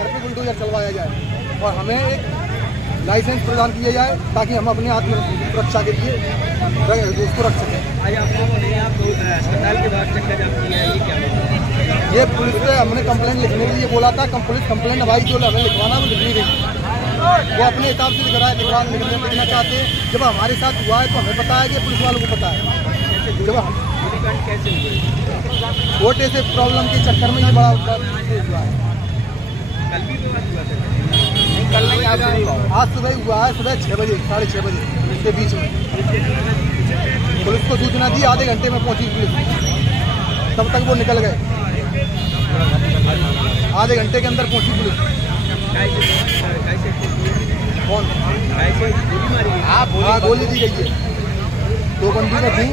घर पे बुलडोजर चलवाया जाए और हमें एक लाइसेंस प्रदान किया जाए ताकि हम अपने आत्म सुरक्षा के लिए उसको रख सकें। आज अस्पताल के बाहर चक्का जाम किया है, ये क्या है? ये पुलिस से हमने कंप्लेंट लिखने के लिए बोला था, पुलिस कंप्लेंट भाई जो हमें लिखवाना वो लिख नहीं रही, वो अपने हिसाब से लिख रहा है, लिखना चाहते हैं। जब हमारे साथ हुआ है तो हमें पता है कि पुलिस वालों को पता है। जब हम कैसे हुए? छोटे से प्रॉब्लम के चक्कर में ये बड़ा हुआ है। कल भी विवाद हुआ था? कल नहीं, आज सुबह हुआ है, सुबह 6 बजे 6:30 बजे के बीच में पुलिस को सूचना दी, आधे घंटे में पहुंची पुलिस, तब तक वो निकल गए। आधे घंटे के अंदर पहुंची पुलिस। कौन? हाँ, गोली दी गई है। 2 बंदूकें थी,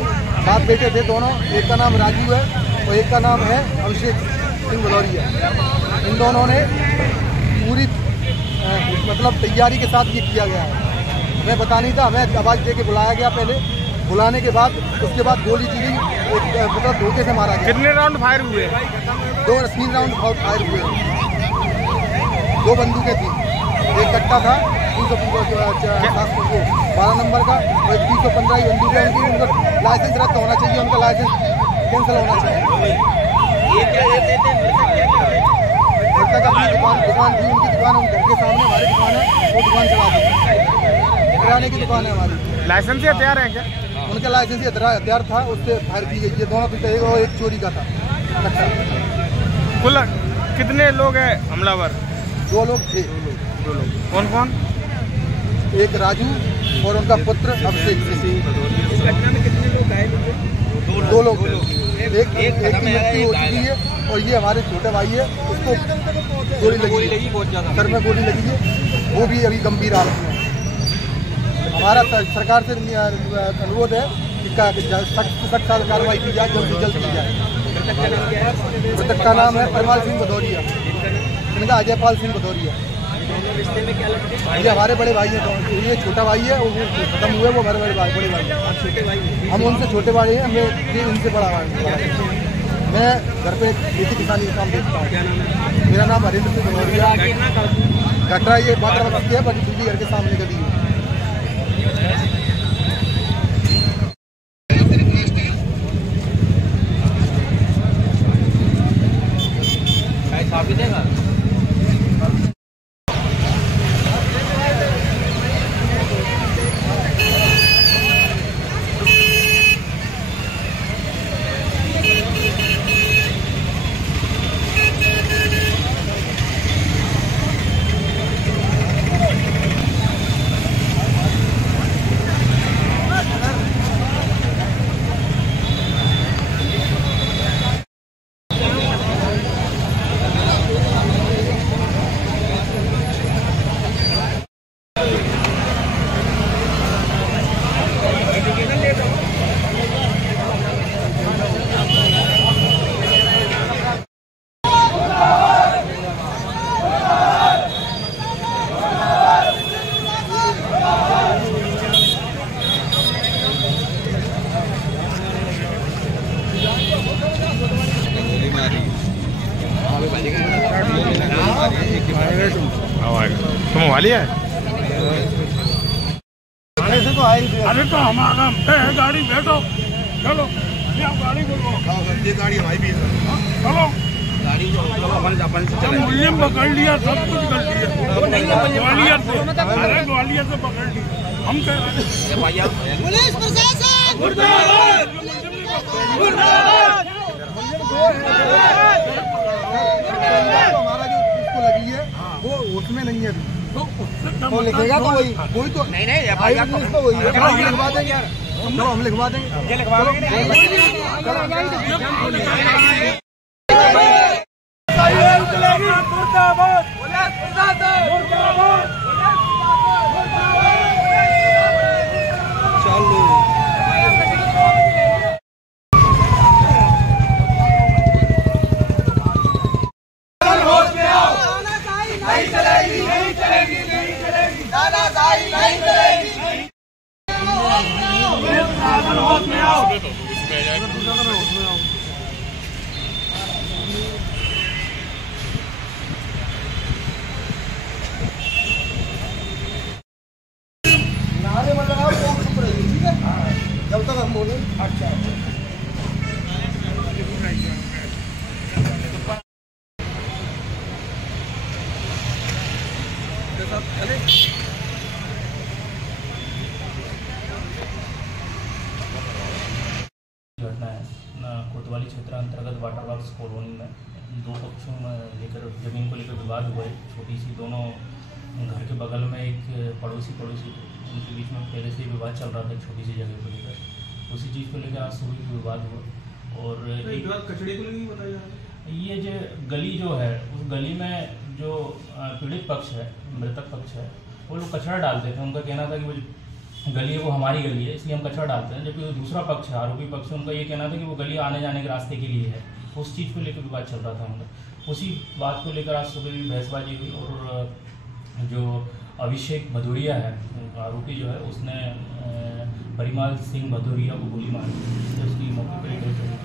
बाप बेटे थे दोनों, एक का नाम राजू है और एक का नाम है अभिषेक सिंह भदौरिया। इन दोनों ने पूरी मतलब तैयारी के साथ ये किया गया है। हमें पता नहीं था, हमें आवाज़ दे के बुलाया गया पहले, बुलाने के बाद उसके बाद गोली दी गई, मतलब धोखे से मारा गया। कितने राउंड फायर हुए? 2-3 राउंड फायर हुए। 2 बंदूकें थी, एक कट्टा था 12 नंबर का और एक 315 की बंदूक है उनकी। उनका लाइसेंस रद्द होना चाहिए, उनका लाइसेंस कैंसिल होना चाहिए। मृतक अपनी दुकान थी, उनकी दुकान घर के सामने हमारी दुकान है, वो दुकान चलाते हैं, किराने की दुकान है हमारी। लाइसेंस हथियार है क्या? उनका लाइसेंस हथियार था, उससे फायर की गई। ये दोनों तो एक चोरी का था कट्टा। कुल कितने लोग हैं हमलावर? 2 लोग थे। 2 लोग। कौन कौन? एक राजू और उनका पुत्र अभिषेक। इस घटना में कितने लोग घायल हुए? 2 लोग। एक की मृत्यु हो चुकी है और ये हमारे छोटे भाई है, उसको गोली लगी बहुत ज़्यादा, सर में गोली लगी है, वो भी अभी गंभीर हालत में है। हमारा सरकार से अनुरोध है कि सख्त कार्रवाई की जाए, जल्द से जल्द की जाए। मृतक का नाम है परमाल सिंह भदौरिया, इनका अजयपाल सिंह भदौरिया। रिश्ते में क्या लगता है? ये हमारे बड़े भाई हैं, ये छोटा भाई है, वो खत्म हुए, वो हमारे बड़े भाई। छोटे भाई? हम उनसे छोटे भाई हैं, हमें उनसे बड़ा भाई। मैं घर पे खेती किसानी का काम देखता हूँ। मेरा नाम हरेंद्र सिंह भदौरिया। घटना ये बात है, बड़ी बिजली घर के सामने गली है। देगा तुम वाली है? से तो आई। अरे तो हमारा गाड़ी बैठो, चलो गाड़ी बोलो, ये गाड़ी हमारी भी है। चलो गाड़ी जो मूल्य पकड़ लिया, सब कुछ कर लिया। ग्वालियर से, अरे ग्वालियर से पकड़ लिया। हम कह रहे हैं पुलिस प्रशासन मुर्दाबाद, मुर्दाबाद। हमारा जो इसको लगी है वो उसमें नहीं है, तो लिखेगा तो वही तो नहीं तो वही लिखवा देंगे यार, हम लिखवा देंगे, ये लिखवा देंगे। पार्क्स कॉलोनी में दो पक्षों में लेकर ज़मीन को लेकर विवाद हुआ है। छोटी सी दोनों घर के बगल में एक पड़ोसी उनके बीच में पहले से ही विवाद चल रहा था छोटी सी जगह को लेकर। उसी चीज़ को लेकर आज सुबह विवाद हुआ और एक कचड़े को लेकर बताया जा रहा है। ये जो गली जो है उस गली में जो पीड़ित पक्ष है, मृतक पक्ष है, वो लोग कचरा डालते थे। उनका कहना था कि वो गली है वो हमारी गली है इसलिए हम कचरा डालते हैं, जबकि दूसरा पक्ष है, आरोपी पक्ष है, उनका ये कहना था कि वो गली आने जाने के रास्ते के लिए है। उस चीज़ को लेकर विवाद चल रहा था उनका। उसी बात को लेकर आज सुबह भी बहसबाजी हुई और जो अभिषेक भदौरिया है आरोपी जो है उसने परिमाल सिंह भदौरिया को गोली मारी, जिससे उसकी मौके पर डेथ हुई।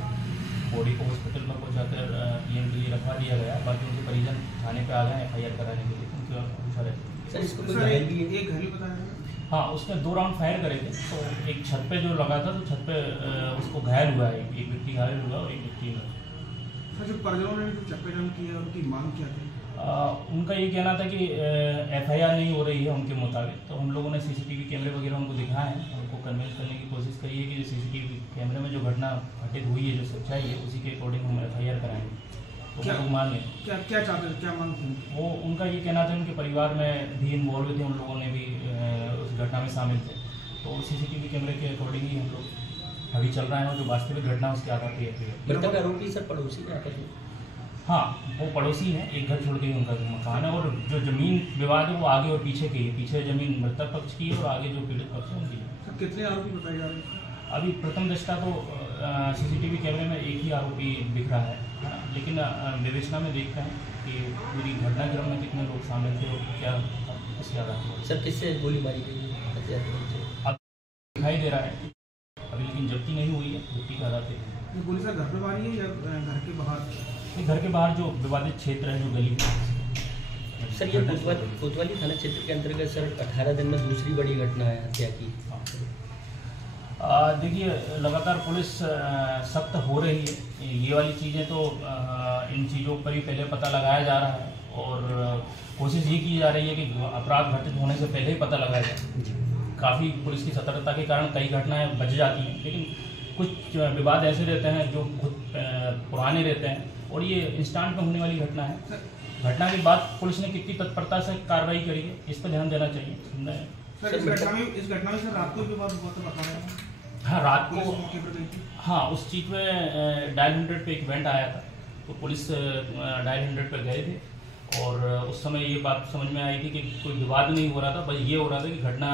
बॉडी को हॉस्पिटल में पहुँचाकर पीएम के लिए रखवा दिया गया। बाकी उनके परिजन थाने पे आ गए FIR कराने के लिए। हाँ, उसने 2 राउंड फायर करे थे, तो एक छत पे जो लगा था तो छत पे उसको घायल हुआ है, एक व्यक्ति घायल हुआ और एक व्यक्ति जो परिजनों ने चक्काजाम किया उनकी मांग क्या थी? उनका ये कहना था कि FIR नहीं हो रही है उनके मुताबिक। तो हम लोगों ने CCTV कैमरे वगैरह उनको दिखाए हैं, उनको कन्विंस करने की कोशिश करी है कि CCTV कैमरे में जो घटना घटित हुई है, जो सच्चाई है, उसी के अकॉर्डिंग हम FIR कराएंगे। तो क्या लोग मान लें। क्या चाहते थे, क्या मांग थी? वो उनका ये कहना था उनके परिवार में भी इन्वॉल्व थे, उन लोगों ने भी उस घटना में शामिल थे। तो CCTV कैमरे के अकॉर्डिंग ही हम लोग अभी चल रहे हैं और जो वास्तविक घटना उसके आधार पर मृतक आरोपी सर पड़ोसी है आपस में? हाँ, वो पड़ोसी हैं, एक घर छोड़ के ही उनका मकान है और जो ज़मीन विवाद है वो आगे और पीछे की है। पीछे ज़मीन मृतक पक्ष की है और आगे जो पीड़ित पक्ष है उनकी है। कितने आरोपी बताए जा रहे हैं? अभी प्रथम दृष्टा तो CCTV कैमरे में एक ही आरोपी दिख रहा है, लेकिन विवेचना में देखते हैं कि पूरी घटनाक्रम में कितने लोग शामिल थे और क्या इसके आधार पर। सर किससे गोली मारी गई है? अब दिखाई दे रहा है अभी, लेकिन जब्ती नहीं हुई है जब्ती के आधार पर। ये गोली सर घर पे मारी है या घर के बाहर? घर के बाहर जो विवादित क्षेत्र है, जो गली सर ये कोतवाली थाना क्षेत्र के अंतर्गत सर 18 दिन में दूसरी बड़ी घटना है हत्या की। देखिए, लगातार पुलिस सख्त हो रही है। ये वाली चीज़ें तो इन चीज़ों पर ही पहले पता लगाया जा रहा है और कोशिश ये की जा रही है कि अपराध घटित होने से पहले ही पता लगाया जाए। काफ़ी पुलिस की सतर्कता के कारण कई घटनाएं बच जाती हैं, लेकिन कुछ विवाद ऐसे रहते हैं जो बहुत पुराने रहते हैं और ये इंस्टेंट में होने वाली घटना है। घटना के बाद पुलिस ने कितनी तत्परता से कार्रवाई करी है, इस पर ध्यान देना चाहिए। सर इस घटना में सर रात को भी बहुत हुआ तो बता रहे हैं। हाँ, रात को हाँ उस चीज़ में डायल 100 पे एक इवेंट आया था, तो पुलिस डायल 100 पे गए थे और उस समय ये बात समझ में आई थी कि कोई विवाद नहीं हो रहा था, बस ये हो रहा था कि घटना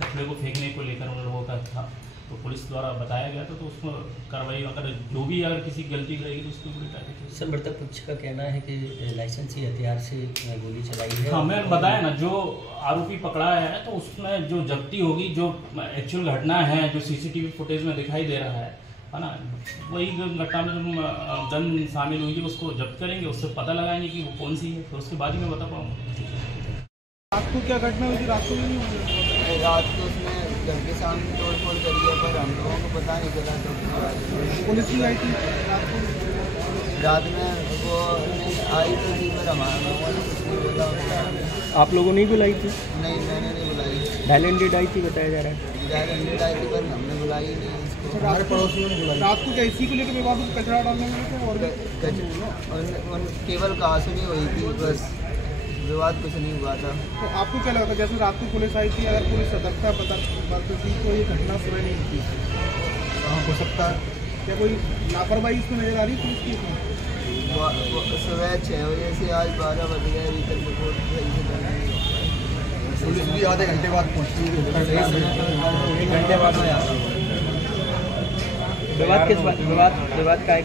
कचरे को फेंकने को लेकर उन लोगों का था। तो पुलिस द्वारा बताया गया था, तो उसमें कार्रवाई अगर जो भी अगर किसी गलती रहेगी तो उसकी पूरी कार्रवाई। सर मृतक पक्ष का कहना है कि लाइसेंसी हथियार से गोली चलाई है। हाँ, मैं बताया ना, जो आरोपी पकड़ा है तो उसमें जो जब्ती होगी, जो एक्चुअल घटना है, जो CCTV फुटेज में दिखाई दे रहा है ना, वही घटना में जो गन शामिल हुई है उसको जब्त करेंगे, उससे पता लगाएंगे कि वो कौन सी है, तो उसके बाद ही मैं बता पाऊँगा। रात को क्या घटना हुई थी? रात को नहीं हुई? रात को उसने घर के सामने तोड़-फोड़ करी है, पर हम लोगों को पता नहीं चला। तो पुलिस भी आई थी रात को? रात में वो आई तो थी, पर हमारे लोगों ने कुछ नहीं बोला। आप लोगों ने ही बुलाई थी? नहीं, मैंने नहीं बुलाई। डायल 100 आई थी बताया जा रहा है। डायल 100 आई थी, पर हमने बुलाई नहीं इसको। हमारे पड़ोसियों ने बुलाई। रात को क्या इसी को लेकर विवाद कचरा डालने में थे और केवल कहा सुनी हुई थी, बस विवाद कुछ नहीं हुआ था। तो आपको क्या लगा था जैसे रात को पुलिस आई थी, अगर पुलिस सतर्कता बरती थी तो ये घटना सुबह नहीं थी? हाँ, हो सकता है। क्या कोई लापरवाही इसमें नजर आ रही पुलिस की? सुबह 6 बजे से आज 12 बज गए, अभी तक रिपोर्ट सही से करना नहीं हो पाई। पुलिस भी आधे घंटे बाद पहुँचती है, 1 घंटे बाद में आता। विवाद किस बात? विवाद का है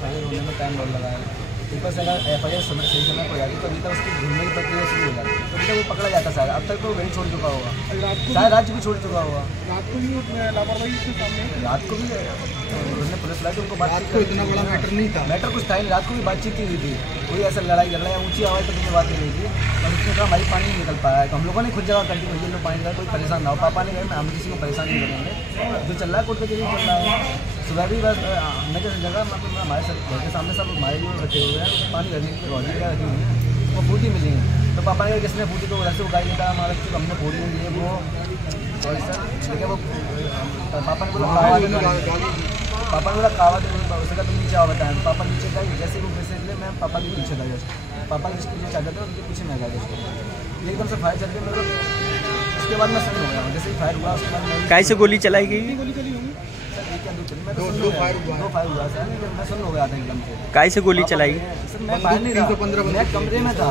FIR होने में टाइम बहुत लगा है। ऊपर से अगर FIR सही समय पर हो जाती तो अभी तक उसकी ढूंढने की प्रक्रिया शुरू हो जाती, तो अभी तक वो पकड़ा जाता शायद। अब तक तो वही छोड़ चुका होगा, शायद राज्य भी छोड़ चुका होगा। रात को भी लापरवाही उसके सामने? रात को भी उसने पुलिस बुलाई तो उनको बातचीत को इतना बड़ा मैटर नहीं था। मैटर कुछ था ही नहीं, रात को भी बातचीत ही हुई थी। कोई ऐसा लड़ाई झगड़ा या ऊँची आवाज़ तक में बात नहीं हुई थी, और उसने कहा हमारी पानी नहीं निकल पाया है, तो हम लोगों ने खुद जगह कर दी भैया लोग पानी का कोई परेशान ना हो। पापा ने कहा हम किसी को परेशान नहीं करेंगे, जो चल रहा है कोर्ट कचहरी चल रहा है। सुबह भी बस हमने जैसे जगह मतलब हमारे घर के सामने सब हमारे जो रखे हुए हैं पानी भरने की रोटी क्या रखी हुई है, वो फूटी मिली है। तो पापा ने किसने फूटी तो घर से उगाई नहीं था हमारे, हमने फूटी नहीं दी है, वो सॉरी सर, लेकिन वो पापा ने बोला कावा दे, पापा ने बोला कावा दे, उसने कहा तुम नीचे आओ बताएं। पापा नीचे गए, जैसे वो पैसे ले मैं पापा के पीछे था जस्ट, पापा जिसके पीछे चाहते थे उनके पीछे मैं गया जस्ट, एकदम से फायर चल गया मेरे को। उसके बाद मैं समझ हो गया, जैसे ही फायर हुआ उसके बाद कैसे गोली चलाई गई? गोली चली होंगी सर एक या दो फायर हुआ सर, मैं सुन हो गया था एकदम से। कैसे गोली चलाई? सर मैं बाहर नहीं था, मैं कमरे में था,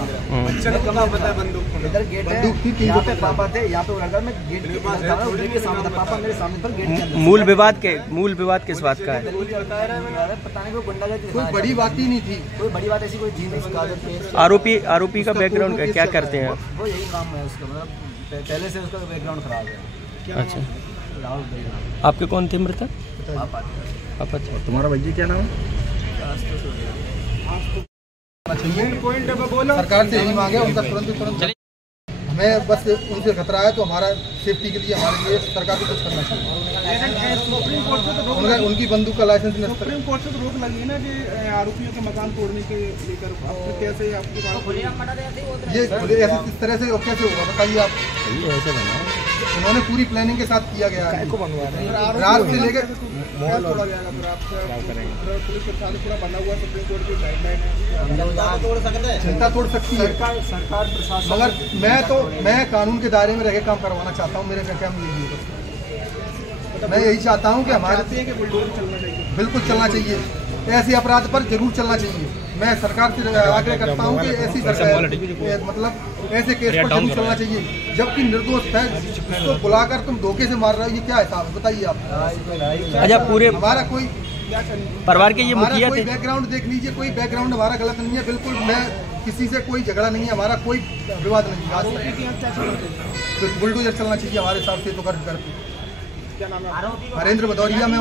इधर गेट है, यहाँ पे पापा थे, यहाँ पे लड़का, मैं गेट के पास था, गेट के सामने था, पापा मेरे सामने पर गेट के अंदर। मूल विवाद किस बात का है? पता नहीं कोई गुंडागर्दी, कोई बड़ी बात ही नहीं थी, कोई बड़ी बात ऐसी कोई थी नहीं। आरोपी का बैकग्राउंड क्या करते हैं? वो यही काम है उसका, मतलब पहले से उसका बैकग्राउंड खराब है। अच्छा, आपके कौन थे मृतक? पापा अच्छा, तुम्हारा भैया क्या नाम है? सरकार से यही मांगे, उनका तुरंत हमें बस उनसे खतरा है, तो हमारा सेफ्टी के लिए हमारे लिए सरकार को कुछ करना चाहिए। उनकी बंदूक का लाइसेंस नहीं। सुप्रीम कोर्ट से तो रोक लगी है ना कि आरोपियों के मकान तोड़ने के लेकर, कैसे आपकी ये इस तरह से कैसे होगा बताइए आप? उन्होंने पूरी प्लानिंग के साथ किया गया है, रात से लेकर पुलिस प्रशासन पूरा बना हुआ, सुप्रीम कोर्ट की गाइडलाइन है, जनता तोड़ सकती है सरकार प्रशासन, मगर मैं कानून के दायरे में रह के काम करवाना चाहता हूँ। मेरे क्या यही है, मैं यही चाहता हूँ कि हमारे बिल्कुल चलना चाहिए, ऐसे अपराध पर जरूर चलना चाहिए। मैं सरकार से आग्रह करता हूँ कि ऐसी सरकार मतलब ऐसे केस पर जरूर चलना चाहिए, जबकि निर्दोष है इसको बुलाकर तुम धोखे से मार रहे हो, ये क्या हिसाब है बताइए आप? अच्छा, पूरे हमारा कोई परिवार के ये मुखिया थे? बैकग्राउंड देख लीजिए, कोई बैकग्राउंड हमारा गलत नहीं है, बिल्कुल मैं किसी से कोई झगड़ा नहीं है, हमारा कोई विवाद नहीं है। आज बुलडोजर चलना चाहिए हमारे हिसाब से तो घर पे। हरेंद्र भदौरिया, मैं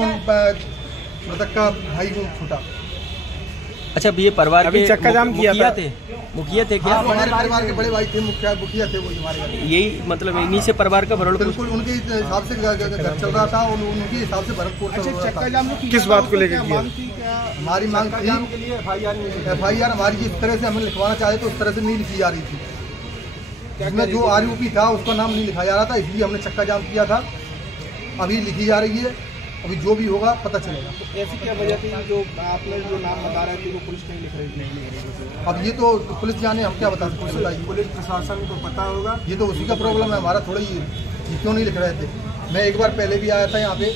मृतक का भाई हूँ छोटा। अच्छा, ये परिवार के चक्का जाम किया मुखिया थे क्या? हमारे परिवार के बड़े भाई थे, मुखिया थे वो हमारे। यही मतलब इन्हीं से परिवार का भरण बिल्कुल उनके हिसाब से घर चल रहा था, उनके हिसाब से भरण पोषण हो रहा था। किस बात को लेकर किया? हमारी मांग थी FIR हमारी जिस तरह से हमें लिखवाना चाहे तो उस तरह से नहीं लिखी जा रही थी, इसमें जो आरोपी था उसका नाम नहीं लिखा जा रहा था, इसलिए हमने चक्का जाम किया था। अभी लिखी जा रही है, अभी जो भी होगा पता चलेगा। ऐसी क्या वजह थी जो आपने जो नाम बता रहे थे वो पुलिस नहीं लिख रही थी? अब ये तो पुलिस जाने, हम क्या बता सकते, पुलिस प्रशासन को पता होगा, ये तो उसी का प्रॉब्लम है हमारा थोड़ा। ये क्यों नहीं लिख रहे थे? मैं एक बार पहले भी आया था यहाँ पे,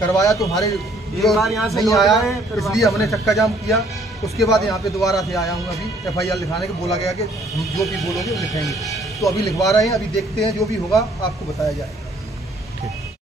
करवाया तो हमारे नहीं आया, इसलिए हमने चक्का जाम किया। उसके बाद यहाँ पे दोबारा से आया हूँ, अभी FIR लिखाने को बोला गया कि जो भी बोलोगे लिखेंगे, तो अभी लिखवा रहे हैं, अभी देखते हैं जो भी होगा आपको बताया जाए।